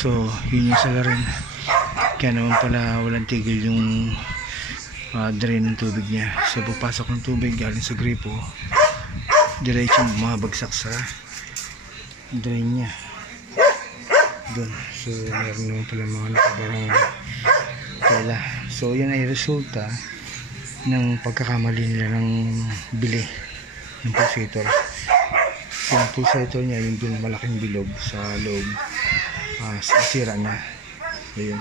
So yun yung salarin, kaya naman pala walang tigil yung drain ng tubig niya. So pagpasok ng tubig galing sa gripo, diretso bumabagsak sa drain niya doon. So meron naman pala mga nakabarang tela. So yan ay resulta ng pagkakamali nila ng bili ng pulsator. So yung pulsator niya, yung dun malaking bilog sa loob, sira na. Ayun.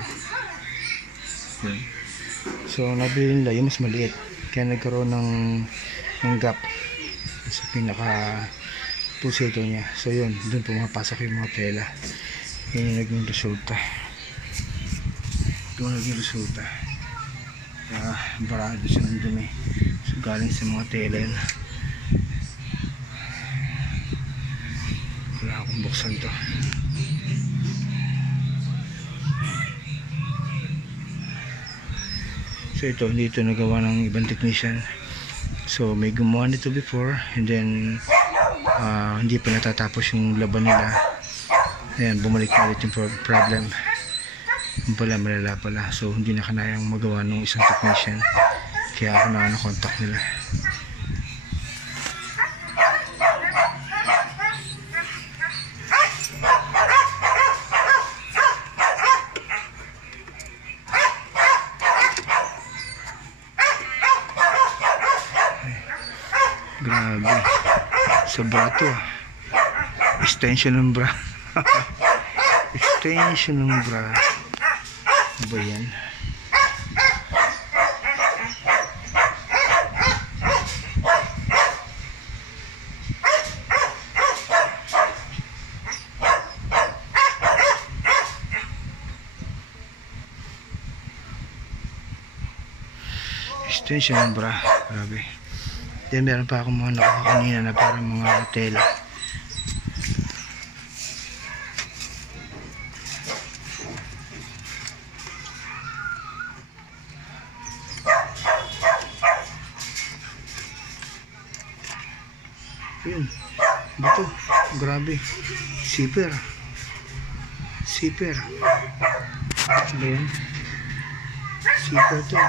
So nabili nila yung mas maliit, kaya nagkaroon ng gap sa pinaka pulsator niya. So yun, dun pumapasok yung mga tela. Yan yung naging resulta. Ito yung naging resulta. Barado siya ng dumi. So galing sa mga tela yun. Wala akong buksan to. So ito, hindi ito nagawa ng ibang technician. So may gumawa nito before, and then hindi pa natatapos yung laban nila. Ayan, bumalik na ulit yung problem. Yung pala, malala pala. So hindi na kanayang magawa ng isang technician, kaya ako na contact nila. Grabe, sa bra to, extension ng bra. Extension ng bra. Ano ba yan? Extension ng bra. Grabe. Then meron pa akong mga nakuha kanina na parang mga tela. Yun, dito, grabe, zipper, ano yan? Zipper to.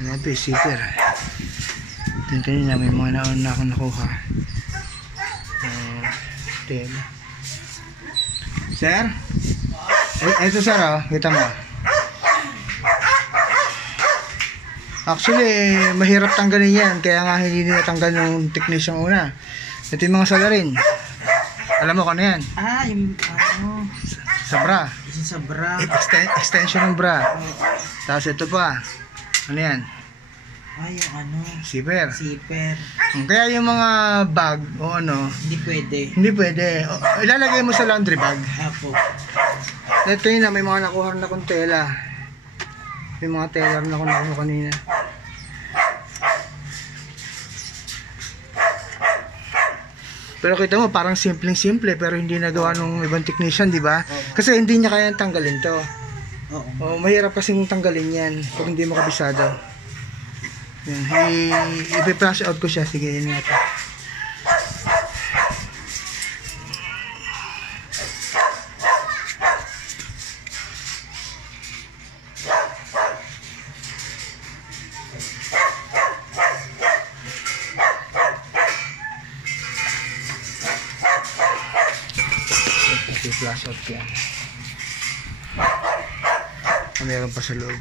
Grabe, zipper. Then kanina may mga naon na akong nakuha. Tela. Sir? Ito sir, oh. Kita mo. Actually, mahirap tanggalin yan. Kaya nga hindi nila tanggal yung technician una. Ito yung mga salarin. Alam mo kung ano yan? Yung ano? Sa bra. Sa bra. Extension ng bra. Tapos ito pa. Ano yan? Yung ano? Zipper. Kaya yung mga bag o ano, hindi pwede. Ilalagay mo sa laundry bag. Apo. Ito yun na, may mga nakuha na akong tela. May mga tela na ako nakuha kanina. Pero kita mo, parang simpleng-simple, pero hindi nagawa ng ibang technician, di ba? Kasi hindi niya kayang tanggalin to. Mahirap kasing tanggalin yan pag hindi mo kabisado. I-flash out ko siya. Sige, yun natin. I-flash out ko yan. Meron pa sa loob.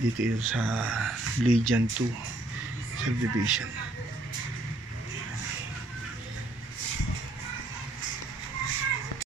Dito sa Legion 2 subdivision.